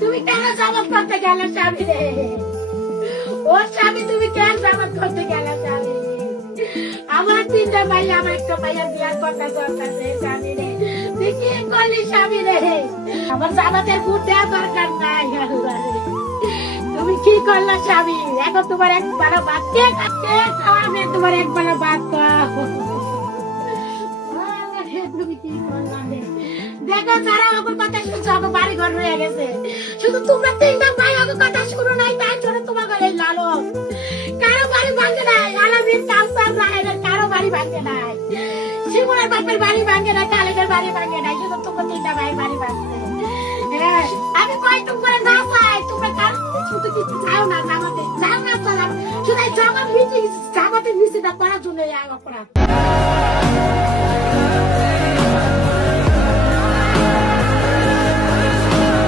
তুমি কেন জামাত করতে গেলে স্বামী রে? ও স্বামী, তুমি কেন জামাত করতে গেলে স্বামী? আমার তিনটা ভাই, আমার একটা ভাইয়া বিয়ার কথা চলতেছে স্বামী রে। তুই কি করলি স্বামী রে? আমার জামাতের ভোট দেওয়া দরকার নাই। আল্লাহ রে, তুমি কি করলা স্বামী? এখন তোমার এক বেলা ভাত কে খাওয়াবে? তোমার এক বেলা ভাত খাওয়াবো। তুমি কি করলা রে? দেখো, যারা আমার কথা শুনছো আমার বাড়ি ঘর রয়ে গেছে, শুধু তোমরা তিনটা ভাই আমার কথা শুনো নাই, তাই জন্য তোমাকে এই লালন। কারো বাড়ি ভাঙে নাই, আলামিন কাউসার রাহেনের কারো বাড়ি ভাঙে নাই, শিমুলের বাপের বাড়ি ভাঙে নাই, কালেদের বাড়ি ভাঙে নাই, শুধু তোমরা তিনটা ভাই বাড়ি ভাঙছে। হ্যাঁ, আমি কই তোমরা না চাই, তোমরা কারো শুধু কিছু চাও না, জামাতে যাও না, চালাও শুধু জামাতের মিটিংটা করার জন্য এই অপরাধ।